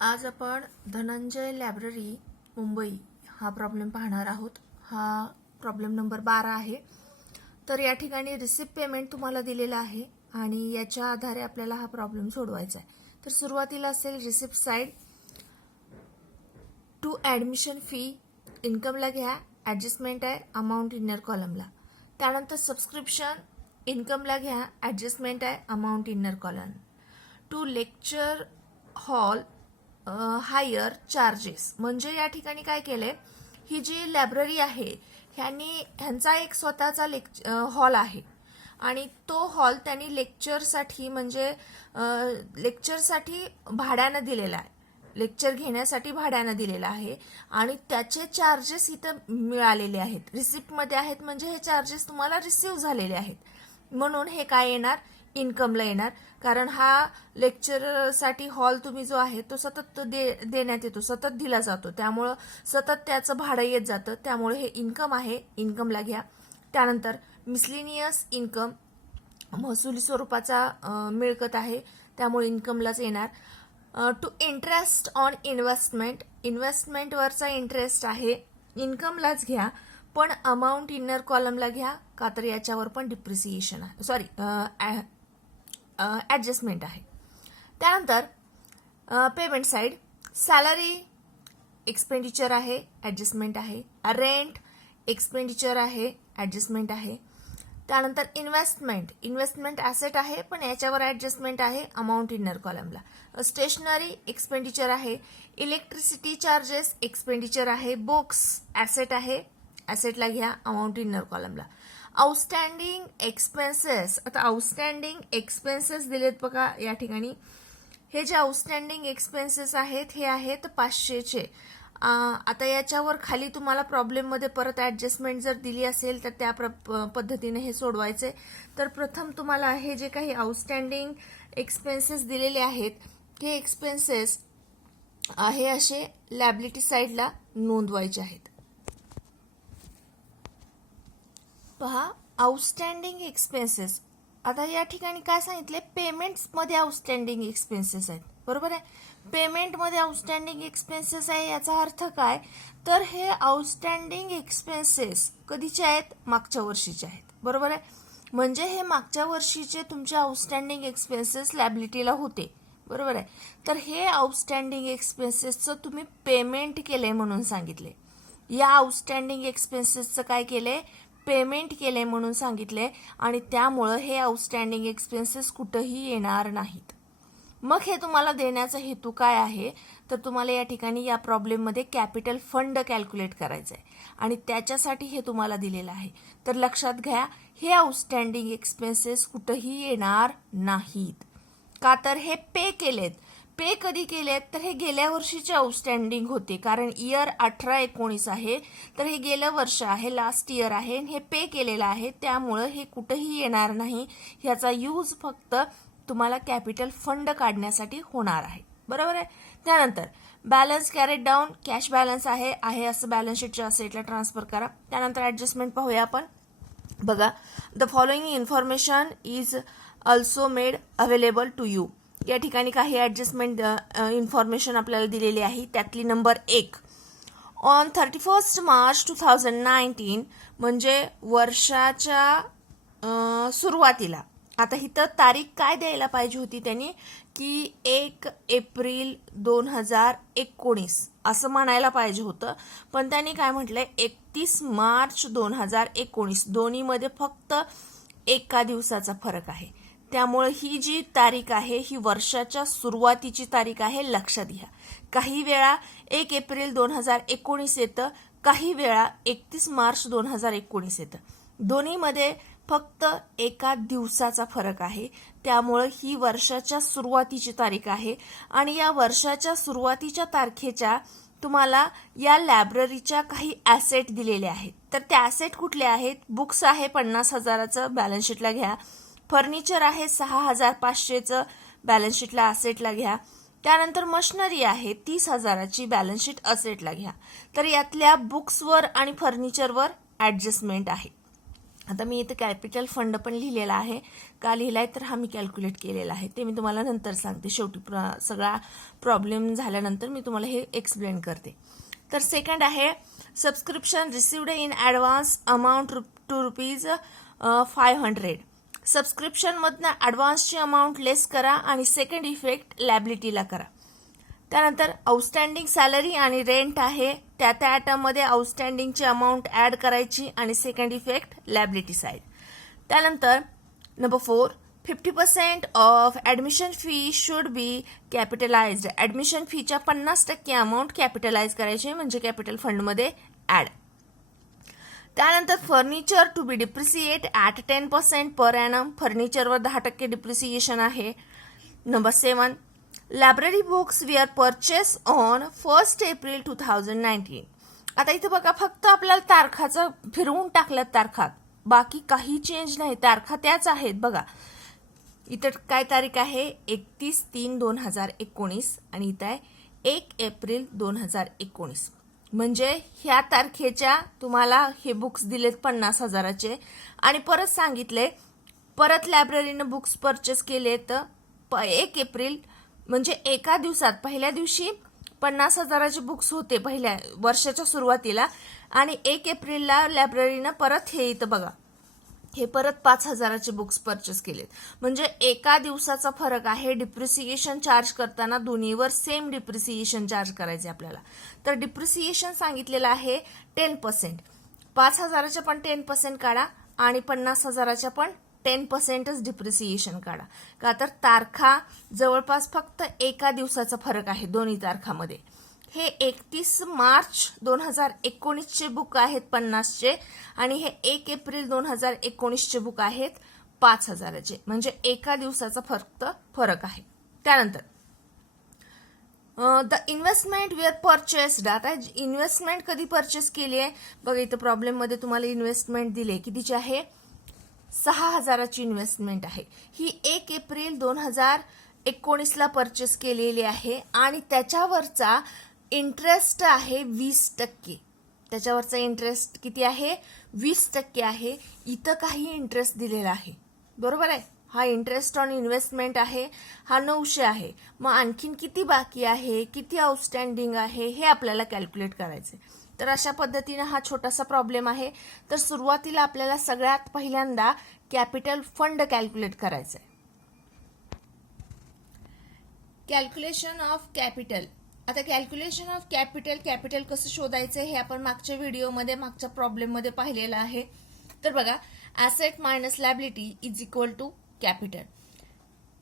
आज आपण धनंजय लायब्ररी मुंबई हा प्रॉब्लेम पाहणार आहोत। हा प्रॉब्लेम नंबर 12 आहे। तर या ठिकाणी रिसिप्ट पेमेंट तुम्हाला दिलेला आहे आणि याच्या आधारे आपल्याला हा प्रॉब्लेम सोडवायचा आहे। तर सुरुवातीला असेल receipt side to admission fee, इन्कमला घ्या, ॲडजस्टमेंट आहे अमाउंट इनर कॉलमला। त्यानंतर सबस्क्रिप्शन, इन्कमला घ्या, ॲडजस्टमेंट आहे amount inner column. To lecture hall hire charges, म्हणजे या ठिकाणी काय केले, ही जी लायब्ररी आहे ह्यांचा एक स्वतःचा हॉल आहे आणि तो हॉल त्यांनी लेक्चरसाठी म्हणजे लेक्चरसाठी भाड्यानं दिलेला आहे, लेक्चर घेण्यासाठी भाड्यानं दिलेला आहे आणि त्याचे चार्जेस इथं मिळालेले आहेत, रिसिप्टमध्ये आहेत, म्हणजे हे चार्जेस तुम्हाला रिसीव्ह झालेले आहेत, म्हणून हे काय येणार, इन्कमला येणार। कारण हा लेक्चरसाठी हॉल तुम्ही जो आहे तो सतत देण्यात येतो, सतत दिला जातो, त्यामुळं सतत त्याचं भाडं येत जातं, त्यामुळे हे इन्कम आहे, इन्कमला घ्या। त्यानंतर मिसलिनियस इन्कम, महसुली स्वरूपाचा मिळकत आहे, त्यामुळे इन्कमलाच येणार। टू इंटरेस्ट ऑन इन्व्हेस्टमेंट, इन्व्हेस्टमेंटवरचा इंटरेस्ट आहे, इन्कमलाच घ्या, पण अमाऊंट इनर कॉलमला घ्या, का तर याच्यावर पण डिप्रिसिएशन आहे, सॉरी ॲडजस्टमेंट आहे। त्यानंतर पेमेंट साइड, सॅलरी एक्सपेंडिचर आहे, ॲडजस्टमेंट आहे, रेंट एक्सपेंडिचर आहे, ॲडजस्टमेंट आहे। त्यानंतर इन्व्हेस्टमेंट, इन्व्हेस्टमेंट ॲसेट आहे पण याच्यावर ॲडजस्टमेंट आहे अमाऊंट इनर कॉलमला। स्टेशनरी एक्सपेंडिचर आहे, इलेक्ट्रिसिटी चार्जेस एक्सपेंडिचर आहे, बुक्स ॲसेट आहे, ॲसेटला घ्या अमाऊंट इनर कॉलमला। आउटस्टँडिंग एक्सपेन्सेस, आता आउटस्टँडिंग एक्सपेन्सेस दिलेत बघा या ठिकाणी, हे जे आउटस्टँडिंग एक्सपेन्सेस आहेत हे आहेत 500चे। आता याच्यावर खाली तुम्हाला प्रॉब्लेममध्ये परत ॲडजस्टमेंट जर दिली असेल तर त्या पद्धतीने हे सोडवायचे। तर प्रथम तुम्हाला हे जे काही आउटस्टँडिंग एक्सपेन्सेस दिलेले आहेत हे एक्सपेन्सेस हे असे लायबिलिटी साईडला नोंदवायचे आहेत। पहा आउटस्टँडिंग एक्सपेन्सेस, आता या ठिकाणी काय सांगितले, पेमेंट्समध्ये आउटस्टँडिंग एक्सपेन्सेस आहेत, बरोबर आहे। पेमेंटमध्ये आउटस्टँडिंग एक्सपेन्सेस आहे याचा अर्थ काय, तर हे आउटस्टँडिंग एक्सपेन्सेस कधीचे आहेत, मागच्या वर्षीचे आहेत, बरोबर आहे। म्हणजे हे मागच्या वर्षीचे तुमचे आउटस्टँडिंग एक्सपेन्सेस लायबिलिटीला होते, बरोबर आहे। तर हे आउटस्टँडिंग एक्सपेन्सेसचं तुम्ही पेमेंट केलंय म्हणून सांगितले, या आउटस्टँडिंग एक्सपेन्सेसचं काय केलंय, पेमेंट केले म्हणून सांगितले आणि त्यामुळं हे आउटस्टँडिंग एक्सपेन्सेस कुठंही येणार नाहीत। मग हे तुम्हाला देण्याचा हेतू काय आहे, तर तुम्हाला या ठिकाणी या प्रॉब्लेममध्ये कॅपिटल फंड कॅल्क्युलेट करायचं आहे आणि त्याच्यासाठी हे तुम्हाला दिलेलं आहे। तर लक्षात घ्या, हे आउटस्टँडिंग एक्सपेन्सेस कुठंही येणार नाहीत, का तर हे पे केलेत। पे कधी केलेत, तर हे गेल्या वर्षीचे आउटस्टँडिंग होते, कारण इयर 18-19 आहे, तर हे गेलं वर्ष आहे, लास्ट इयर आहे, हे पे केलेलं आहे, त्यामुळं हे कुठंही येणार नाही। ह्याचा यूज फक्त तुम्हाला कॅपिटल फंड काढण्यासाठी होणार आहे, बरोबर आहे। त्यानंतर balance carried down, cash balance आहे असं बॅलन्स शीटच्या असेटला ट्रान्सफर करा। त्यानंतर ॲडजस्टमेंट पाहूया आपण, बघा, the following information is also made available to you, या ठिकाणी काही ॲडजस्टमेंट इन्फॉर्मेशन आपल्याला दिलेली आहे। त्यातली नंबर 1, ऑन 31 मार्च 2019, म्हणजे वर्षाच्या सुरुवातीला, आता इथं तारीख काय द्यायला पाहिजे होती त्यांनी, की 1 एप्रिल 2019 असं म्हणायला पाहिजे होतं, पण त्यांनी काय म्हटलंय 31 मार्च 2019, दोन्हीमध्ये फक्त एका दिवसाचा फरक आहे, त्यामुळे ही जी तारीख आहे ही वर्षाच्या सुरुवातीची तारीख आहे, लक्षात घ्या। काही वेळा 1 एप्रिल 2019 येतं, काही वेळा 31 मार्च 2019 येतं, दोन्हीमध्ये फक्त एका दिवसाचा फरक आहे, त्यामुळे ही वर्षाच्या सुरुवातीची तारीख आहे आणि या वर्षाच्या सुरुवातीच्या तारखेच्या तुम्हाला या लायब्ररीच्या काही ॲसेट दिलेले आहेत। तर त्या ॲसेट कुठले आहेत, बुक्स आहे 50,000चं, बॅलन्स शीटला घ्या, फर्निचर आहे 6,500चं, बॅलन्स शीटला असेटला घ्या। त्यानंतर मशिनरी आहे 30,000ची, बॅलन्स शीट असेटला घ्या। तर यातल्या बुक्सवर आणि फर्निचरवर ॲडजस्टमेंट आहे, आता मी इथे कॅपिटल फंड पण लिहिलेला आहे. का लिहिलाय तर हा मी कॅल्क्युलेट केलेला आहे, ते मी तुम्हाला नंतर सांगते. शेवटी सगळा प्रॉब्लेम झाल्यानंतर मी तुम्हाला हे एक्सप्लेन करते. तर सेकंड आहे subscription received in advance amount to ₹500. सबस्क्रिप्शनमधनं ॲडव्हान्सची अमाऊंट लेस करा आणि सेकंड इफेक्ट लॅबिलिटीला करा. त्यानंतर आउटस्टँडिंग सॅलरी आणि रेंट आहे, त्या आयटममध्ये आउटस्टँडिंगची अमाऊंट ॲड करायची आणि सेकंड इफेक्ट लॅबिलिटी साईड. त्यानंतर number 4, 50% of admission fee should be capitalized. Admission फीच्या 50% अमाऊंट कॅपिटलाइज करायची म्हणजे कॅपिटल फंडमध्ये ॲड. त्यानंतर furniture to be depreciate at 10% per annum. फर्निचरवर 10% डिप्रिसिएशन आहे. Number 7, library books we are purchase on 1 April 2019. आता इथं बघा फक्त आपल्याला तारखाचं फिरवून टाकल्यात तारखा, बाकी काही चेंज नाही, तारखा त्याच आहेत. बघा इथं काय तारीख आहे 31/3/2019 आणि इथं आहे 1 एप्रिल 2019. म्हणजे ह्या तारखेच्या तुम्हाला हे बुक्स दिलेत 50,000चे आणि परत सांगितले परत लायब्ररीनं बुक्स परचेस केले तर 1 एप्रिल म्हणजे एका दिवसात पहिल्या दिवशी 50,000चे बुक्स होते पहिल्या वर्षाच्या सुरुवातीला आणि 1 एप्रिलला लायब्ररीनं परत हे इथं बघा हे परत 5,000चे बुक्स परचेस केलेत. म्हणजे एका दिवसाचा फरक आहे. डिप्रिसिएशन चार्ज करताना दोन्हीवर सेम डिप्रिसिएशन चार्ज करायचे आपल्याला. तर डिप्रिसिएशन सांगितलेलं आहे 10%. 5,000च्या पण 10% काढा आणि 50,000च्या पण 10%च डिप्रिसिएशन काढा. का तर तारखा जवळपास फक्त एका दिवसाचा फरक आहे दोन्ही तारखामध्ये. हे 31 मार्च 2019चे बुक आहेत 50चे आणि हे 1 एप्रिल 2019चे बुक आहेत 5,000चे. म्हणजे एका दिवसाचा फक्त फरक आहे. त्यानंतर the investment we are purchased. आता इन्व्हेस्टमेंट कधी परचेस केली आहे बघा, इथं प्रॉब्लेममध्ये तुम्हाला इन्व्हेस्टमेंट दिली कितीची आहे 6,000ची इन्व्हेस्टमेंट आहे. ही 1 एप्रिल 2019ला परचेस केलेली आहे आणि त्याच्यावरचा इंटरेस्ट आहे 20%. त्याच्यावरचा इंटरेस्ट किती आहे 20% आहे. इथं काही इंटरेस्ट दिलेला आहे बरोबर आहे. हा इंटरेस्ट ऑन इन्व्हेस्टमेंट आहे, हा 900 आहे. मग आणखीन किती बाकी आहे, किती आउटस्टँडिंग आहे हे आपल्याला कॅल्क्युलेट करायचे. तर अशा पद्धतीने हा छोटासा प्रॉब्लेम आहे. तर सुरुवातीला आपल्याला सगळ्यात पहिल्यांदा कॅपिटल फंड कॅल्क्युलेट करायचं आहे. Calculation of capital. आता कॅल्क्युलेशन ऑफ कॅपिटल कसं शोधायचं हे आपण मागच्या व्हिडिओमध्ये मागच्या प्रॉब्लेममध्ये पाहिलेलं आहे. तर बघा asset minus liability is equal to capital.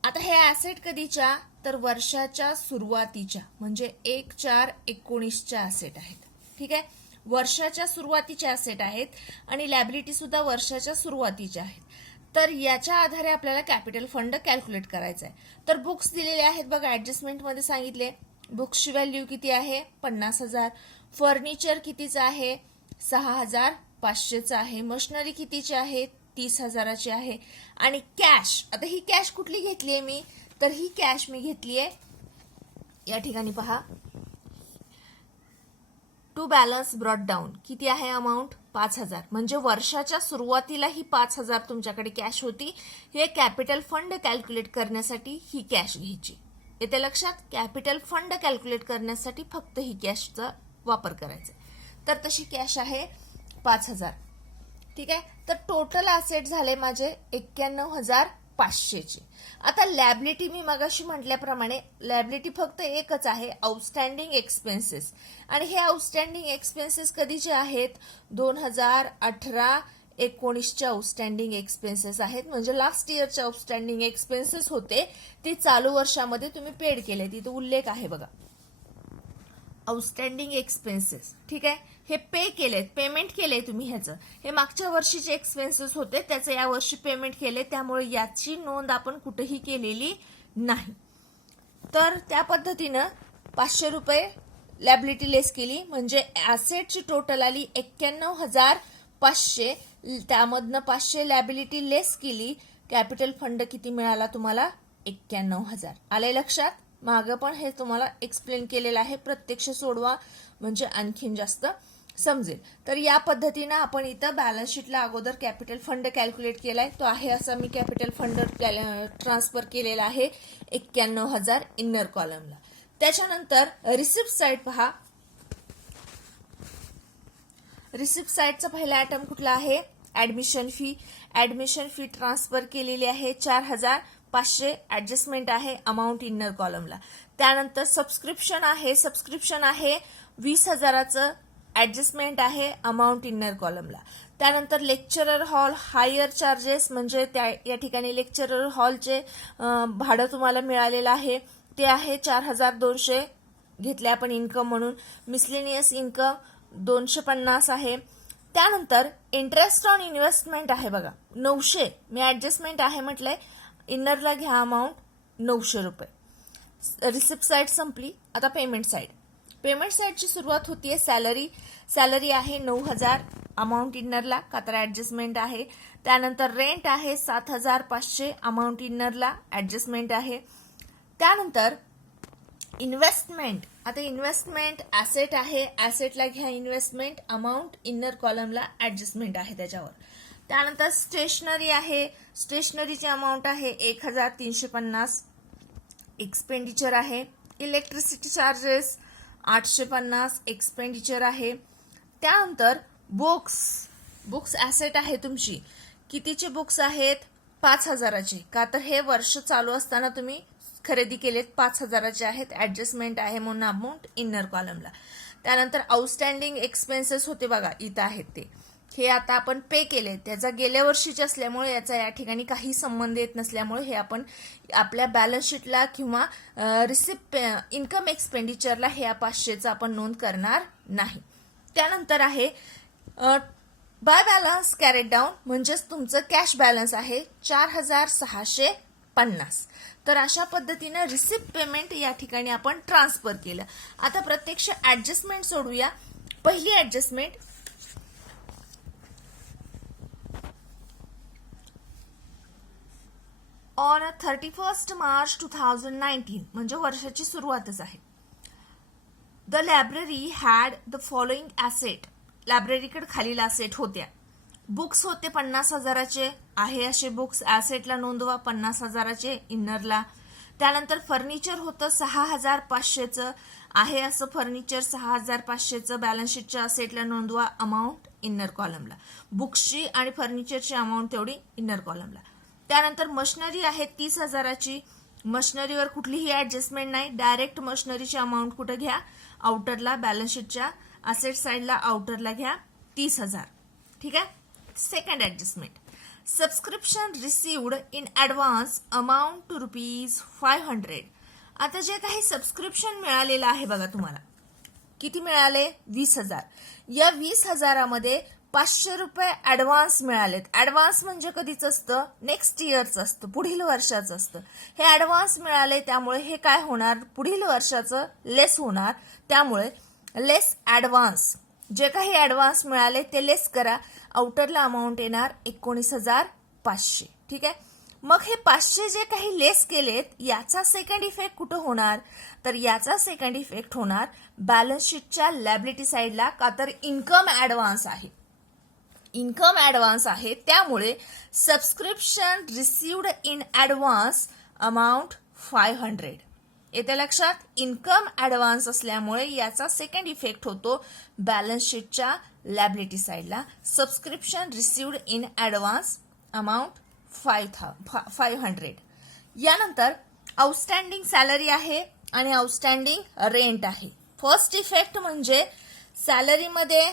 आता हे ॲसेट कधीच्या तर वर्षाच्या सुरुवातीच्या म्हणजे 1/4/19च्या ॲसेट आहेत. ठीक आहे, वर्षाच्या सुरुवातीच्या ॲसेट आहेत आणि लायबिलिटी सुद्धा वर्षाच्या सुरुवातीच्या आहेत. तर याच्या आधारे आपल्याला कॅपिटल फंड कॅल्क्युलेट करायचा आहे. तर बुक्स दिलेले आहेत बघा, ऍडजस्टमेंटमध्ये सांगितले बुक्सची व्हॅल्यू किती आहे 50,000. फर्निचर कितीचं आहे 6,500चं आहे. मशिनरी कितीची आहे 30,000ची आहे. आणि कॅश, आता ही कॅश कुठली घेतली आहे मी तर ही कॅश मी घेतली आहे या ठिकाणी पहा टू बॅलन्स ब्रॉट डाऊन. किती आहे अमाऊंट 5,000. म्हणजे वर्षाच्या सुरुवातीला ही 5,000 तुमच्याकडे कॅश होती. हे कॅपिटल फंड कॅल्क्युलेट करण्यासाठी ही कॅश घ्यायची. येते लक्षात, कॅपिटल फंड कॅल्क्युलेट करण्यासाठी फक्त ही कॅशचा वापर करायचा. तर तशी कॅश आहे 5,000. ठीक आहे, तर टोटल ॲसेट झाले माझे 91,500चे. आता लॅबिलिटी मी मगाशी म्हटल्याप्रमाणे लॅबिलिटी फक्त एकच आहे आउटस्टँडिंग एक्सपेन्सेस. आणि हे आउटस्टँडिंग एक्सपेन्सेस कधीचे आहेत 2018-19चे आउटस्टँडिंग एक्सपेन्सेस आहेत. म्हणजे लास्ट इयरचे आउटस्टँडिंग एक्सपेन्सेस होते ते चालू वर्षामध्ये तुम्ही पेड केले. तिथे उल्लेख आहे बघा आउटस्टँडिंग एक्सपेन्सेस. ठीक आहे, हे पे केलेत, पेमेंट केले तुम्ही. ह्याचं हे मागच्या वर्षीचे एक्सपेन्सेस होते त्याचं या वर्षी पेमेंट केले, त्यामुळे याची नोंद आपण कुठेही केलेली नाही. तर त्या पद्धतीनं 500 रुपये लॅबिलिटी लेस केली म्हणजे ॲसेटची टोटल आली 91,500. त्यामधनं 500 लॅबिलिटी लेस केली. कॅपिटल फंड किती मिळाला तुम्हाला 91,000. आलंय लक्षात. मागं पण हे तुम्हाला एक्सप्लेन केलेलं आहे. प्रत्यक्ष सोडवा म्हणजे आणखीन जास्त समजेल. तर या पद्धतीनं आपण इथं बॅलन्स शीटला अगोदर कॅपिटल फंड कॅल्क्युलेट केलाय. तो आहे असा मी कॅपिटल फंड ट्रान्सफर केलेला आहे 91,000 इनर कॉलमला. त्याच्यानंतर रिसिप्ट साइड पहा. रिसिप्ट साइडचा पहिला आयटम कुठला आहे? Admission fee. Admission fee transfer केलेली आहे 4,500. ऍडजस्टमेंट आहे अमाऊंट इनर कॉलमला. त्यानंतर सबस्क्रिप्शन आहे. सबस्क्रिप्शन आहे 20,000चं. ऍडजस्टमेंट आहे अमाऊंट इनर कॉलमला. त्यानंतर लेक्चरर हॉल हायर चार्जेस म्हणजे या ठिकाणी लेक्चरर हॉलचे भाडं तुम्हाला मिळालेलं आहे ते आहे 4,200 घेतले आपण इन्कम म्हणून. मिसलेनियस इन्कम 250 आहे. त्यानंतर इंटरेस्ट ऑन इन्व्हेस्टमेंट आहे बघा 900. मी ऍडजस्टमेंट आहे म्हटलंय. इनरला घ्या अमाऊंट 900 रुपये. रिसिप्ट साइड संपली. आता पेमेंट साइड. पेमेंट साइडची सुरुवात होतीये सॅलरी. सॅलरी आहे 9,000 अमाऊंट इनरला का तर ऍडजस्टमेंट आहे. त्यानंतर रेंट आहे 7,500 अमाऊंट इनरला ऍडजस्टमेंट आहे. त्यानंतर इन्व्हेस्टमेंट. आता इन्व्हेस्टमेंट ऍसेट आहे. ऍसेटला घ्या इन्व्हेस्टमेंट अमाऊंट इनर कॉलमला ऍडजस्टमेंट आहे त्याच्यावर. त्यानंतर स्टेशनरी आहे. स्टेशनरीची अमाऊंट आहे 1,350. एक्सपेंडिचर आहे. इलेक्ट्रिसिटी चार्जेस 850 एक्सपेंडिचर आहे. त्यानंतर बुक्स ऍसेट आहे तुमची. कितीचे बुक्स आहेत? 5,000चे का तर हे वर्ष चालू असताना तुम्ही खरेदी केलेत 5,000चे आहेत. ऍडजस्टमेंट आहे म्हणून अमाऊंट इनर कॉलमला. त्यानंतर आउटस्टँडिंग एक्सपेन्सेस होते बघा इथं आहेत ते. हे आता आपण पे केले. त्याचा गेल्या वर्षीचे असल्यामुळे याचा या ठिकाणी काही संबंध येत नसल्यामुळे हे आपण आपल्या बॅलन्स शीटला किंवा रिसिप्ट इन्कम एक्सपेंडिचरला हे 500चं आपण नोंद करणार नाही. त्यानंतर आहे बाय बॅलन्स कॅरेट डाऊन म्हणजेच तुमचं कॅश बॅलन्स आहे 4,650. तर अशा पद्धतीनं रिसिप्ट पेमेंट या ठिकाणी आपण ट्रान्सफर केलं. आता प्रत्यक्ष ऍडजस्टमेंट सोडूया. पहिली ऍडजस्टमेंट ऑन 31 मार्च 2019 म्हणजे वर्षाची सुरुवातच आहे. The library had the following asset. लायब्ररीकडे खालील ऍसेट होत्या. बुक्स होते 50,000चे आहे असे बुक्स ऍसेटला नोंदवा 50,000चे इनरला. त्यानंतर फर्निचर होतं 6,500चं आहे असं फर्निचर 6,500चं बॅलन्स शीटच्या ऍसेटला नोंदवा अमाऊंट इनर कॉलमला. बुक्सची आणि फर्निचरची अमाऊंट तेवढी इनर कॉलमला. त्यानंतर मशिनरी आहे 30,000ची. मशिनरीवर कुठलीही ऍडजस्टमेंट नाही. डायरेक्ट मशिनरीची अमाऊंट कुठे घ्या? आउटरला बॅलन्स शीटच्या असेट साइडला आउटरला घ्या 30,000. ठीक आहे. Second adjustment subscription received in advance amount ₹500. आता जे काही सबस्क्रिप्शन मिळालेलं आहे बघा तुम्हाला किती मिळाले? 20,000. या 20,000मध्ये 500 रुपये ऍडव्हान्स मिळालेत. ऍडव्हान्स म्हणजे कधीच असतं? नेक्स्ट इयरचं असतं, पुढील वर्षाचं असतं. हे ऍडव्हान्स मिळाले त्यामुळे हे काय होणार? पुढील वर्षाचं लेस होणार. त्यामुळे लेस ऍडव्हान्स. जे काही ऍडव्हान्स मिळाले ते लेस करा. आउटरला अमाऊंट येणार 19,500. ठीक आहे. मग हे 500 जे काही लेस केलेत याचा सेकंड इफेक्ट कुठं होणार? तर याचा सेकंड इफेक्ट होणार बॅलन्स शीटच्या लायबिलिटी साइडला का तर इन्कम ऍडव्हान्स आहे. इन्कम ऍडव्हान्स आहे त्यामुळे subscription received in advance amount 500. येते लक्षात? इन्कम ऍडव्हान्स असल्यामुळे याचा सेकंड इफेक्ट होतो बॅलन्स शीटच्या लायबिलिटी साइडला. Subscription received in advance amount 500. यानंतर आउटस्टँडिंग सॅलरी आहे आणि आउटस्टँडिंग रेंट आहे. फर्स्ट इफेक्ट म्हणजे सॅलरीमध्ये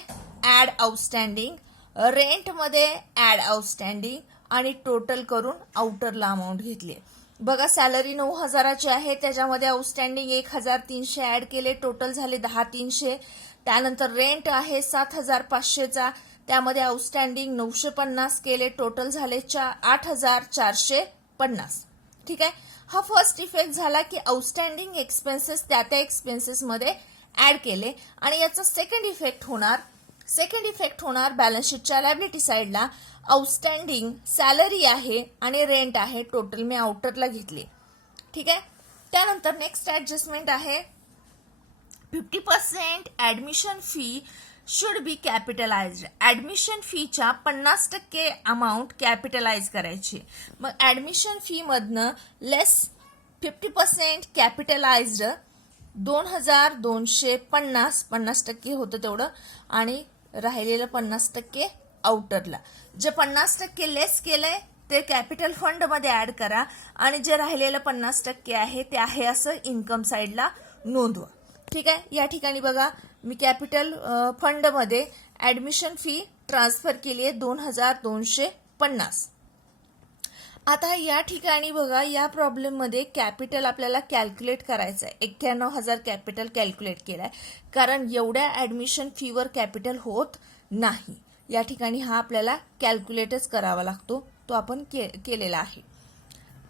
ऍड आउटस्टँडिंग, रेंटमध्ये ऍड आउटस्टँडिंग आणि टोटल करून आउटरला अमाऊंट घेतली. बघा सॅलरी 9,000ची आहे त्याच्यामध्ये आउटस्टँडिंग 1,300 ऍड केले टोटल झाले 10,300. त्यानंतर रेंट आहे 7,500चा त्यामध्ये आउटस्टँडिंग 950 केले टोटल झाले 8,450. ठीक आहे. हा फर्स्ट इफेक्ट झाला की आउटस्टँडिंग एक्सपेन्सेस त्या एक्सपेन्सेसमध्ये ऍड केले आणि याचा सेकंड इफेक्ट होणार बॅलन्स शीटच्या लायबिलिटी साइडला. आउटस्टँडिंग सॅलरी आहे आणि रेंट आहे टोटल मी आउटरला घेतले. ठीक आहे. त्यानंतर नेक्स्ट ऍडजस्टमेंट आहे 50% admission fee should be capitalized. Admission फीच्या 50% अमाऊंट कॅपिटलाइज करायची. मग ॲडमिशन फी मधनं लेस 50% कॅपिटलाइज्ड 2250, 50% होतं तेवढं, आणि राहिलेलं 50% आउटरला. जे 50% लेस केलंय ते कॅपिटल फंड मध्ये ऍड करा, आणि जे राहिलेलं 50% आहे ते आहे असं इन्कम साइडला नोंदवा. ठीक आहे. या ठिकाणी बघा मी कॅपिटल फंड मध्ये ऍडमिशन फी ट्रान्सफर केली आहे 2250. आता या ठिकाणी बघा या प्रॉब्लेम मध्ये कॅपिटल आपल्याला कॅल्क्युलेट करायचं आहे. 91,000 कॅपिटल कॅल्क्युलेट केलाय, कारण एवढ्या ऍडमिशन फीवर कॅपिटल होत नाही. या ठिकाणी हा आपल्याला कॅल्क्युलेटच करावा लागतो, तो आपण केलेला आहे.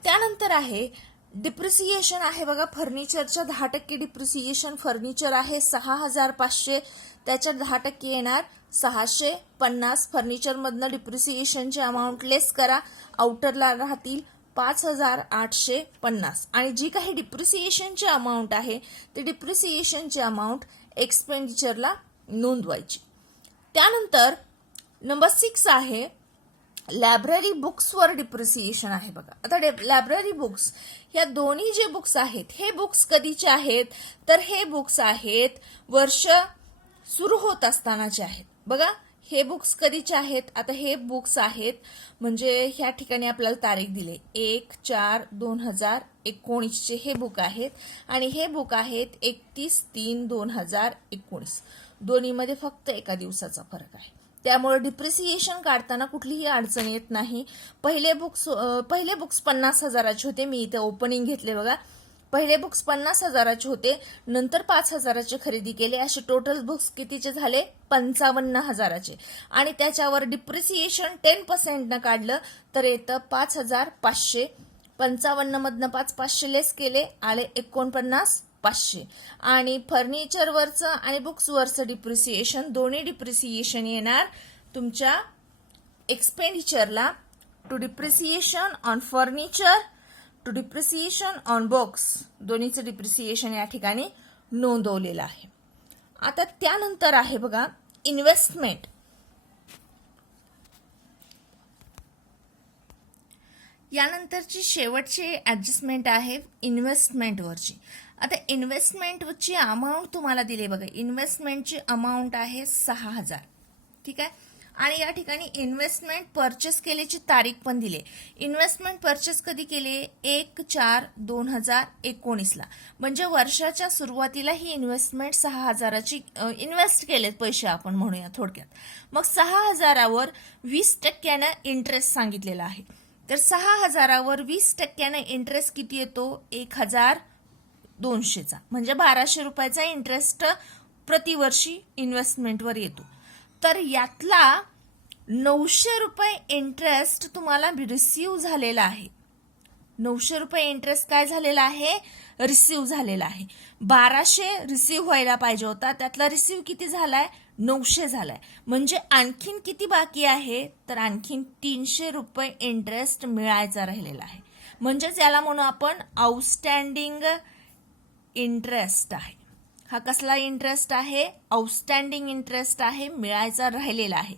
त्यानंतर आहे डिप्रिसिएशन आहे बघा. फर्निचरच्या 10% डिप्रिसिएशन. फर्निचर आहे 6,500, त्याच्यात 10% येणार 650. फर्निचर मधनं डिप्रिसिएशनची अमाऊंट लेस करा, आउटरला राहतील 5,850. आणि जी काही डिप्रिसिएशनची अमाऊंट आहे ती डिप्रिसिएशनची अमाऊंट एक्सपेंडिचरला नोंदवायची. त्यानंतर नंबर 6 आहे लायब्ररी बुक्सवर डिप्रिसिएशन आहे बघा. आता लायब्ररी बुक्स या दोन्ही जे बुक्स आहेत हे बुक्स कधीचे आहेत, तर हे बुक्स आहेत वर्ष सुरू होत असतानाचे आहेत बघा. हे बुक्स कधीचे आहेत, आता हे बुक्स आहेत म्हणजे ह्या ठिकाणी आपल्याला तारीख दिली 1/4/2019 हे बुक आहेत, आणि हे बुक आहेत 31/3/2019. दोन्हीमध्ये फक्त एका दिवसाचा फरक आहे. त्यामुळे डिप्रिसिएशन काढताना कुठलीही अडचण येत नाही. पहिले बुक्स 50,000चे होते. मी इथे ओपनिंग घेतले बघा. पहिले बुक्स 50,000चे होते, नंतर 5,000चे खरेदी केले. असे टोटल बुक्स कितीचे झाले 55,000चे, आणि त्याच्यावर डिप्रिसिएशन 10% न काढलं तर येतं 5,500. 55 मधनं 500 लेस केले, आले 49,500. आणि फर्निचरवरचं आणि बुक्सवरचं डिप्रिसिएशन, दोन्ही डिप्रिसिएशन येणार तुमच्या एक्सपेंडिचरला. To depreciation on furniture, to depreciation on books, दोन्हीचं डिप्रिसिएशन या ठिकाणी नोंदवलेलं आहे. आता त्यानंतर आहे बघा इन्व्हेस्टमेंट. यानंतरची शेवटची ऍडजस्टमेंट आहे इन्व्हेस्टमेंटवरची. आता इन्व्हेस्टमेंटची अमाऊंट तुम्हाला दिली बघा. इन्व्हेस्टमेंटची अमाऊंट आहे 6,000. ठीक आहे. आणि या ठिकाणी इन्व्हेस्टमेंट परचेस केल्याची तारीख पण दिली. इन्व्हेस्टमेंट परचेस कधी केली 1/4/2019 म्हणजे वर्षाच्या सुरुवातीला ही इन्व्हेस्टमेंट 6,000ची इन्व्हेस्ट केलेत पैसे आपण म्हणूया थोडक्यात. मग 6,000वर 20% इंटरेस्ट सांगितलेला आहे. तर 6,000वर 20% इंटरेस्ट किती येतो 1,200चा, म्हणजे 1,200 रुपयाचा इंटरेस्ट प्रतिवर्षी इन्व्हेस्टमेंटवर येतो. तर यातला 900 रुपये इंटरेस्ट तुम्हाला रिसीव्ह झालेला आहे. 900 रुपये इंटरेस्ट काय झालेला आहे, रिसीव्ह झालेला आहे. 1,200 रिसीव्ह व्हायला पाहिजे होता, त्यातला रिसीव्ह किती झालाय 900 झालाय. म्हणजे आणखीन किती बाकी आहे, तर आणखीन 300 रुपये इंटरेस्ट मिळायचा राहिलेला आहे. म्हणजेच याला म्हणू आपण आउटस्टँडिंग इंटरेस्ट आहे. हा कसला इंटरेस्ट आहे, आउटस्टँडिंग इंटरेस्ट आहे, मिळायचा राहिलेला आहे.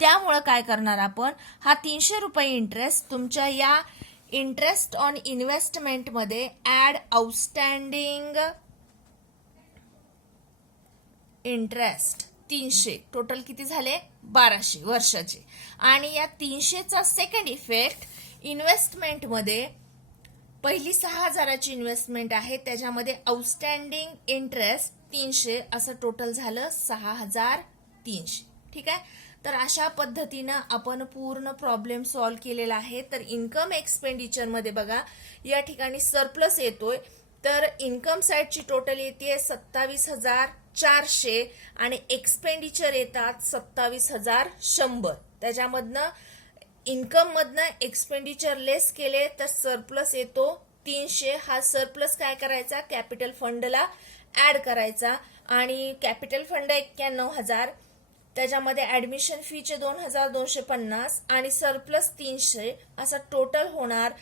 त्यामुळे काय करणार आपण, हा 300 रुपये इंटरेस्ट तुमच्या या इंटरेस्ट ऑन इन्व्हेस्टमेंट मध्ये ऍड आउटस्टँडिंग इंटरेस्ट 300, टोटल किती झाले 1,200 वर्षाचे. आणि या 300चा सेकंड इफेक्ट इन्व्हेस्टमेंट मध्ये पहिली 6,000ची इन्व्हेस्टमेंट आहे, त्याच्यामध्ये आउटस्टँडिंग इंटरेस्ट 300 असं टोटल झालं 6,300. ठीक आहे. तर अशा पद्धतीनं आपण पूर्ण प्रॉब्लेम सॉल्व्ह केलेला आहे. तर इन्कम एक्सपेंडिचर मध्ये बघा या ठिकाणी सरप्लस येतोय, तर इन्कम साइडची टोटल येते 27,400 आणि एक्सपेंडिचर येतात 27,100. त्याच्यामधनं इन्कम मधनं एक्सपेंडिचर लेस केले तर सरप्लस येतो 300. हा सरप्लस काय करायचा, कॅपिटल फंडला ऍड करायचा. आणि कॅपिटल फंड 91,000, त्याच्यामध्ये ऍडमिशन फीचे 2,250 आणि सरप्लस 300, असा टोटल होणार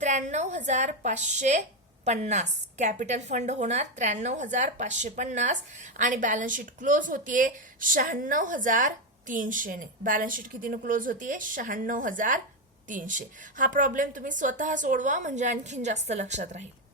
93,500 50. कॅपिटल फंड होणार 93,550 आणि बॅलन्स शीट क्लोज होतीये 96,300 ने. बॅलन्स शीट कितीने क्लोज होतीये? 96,300. हा प्रॉब्लेम तुम्ही स्वतः सोडवा म्हणजे आणखीन जास्त लक्षात राहील.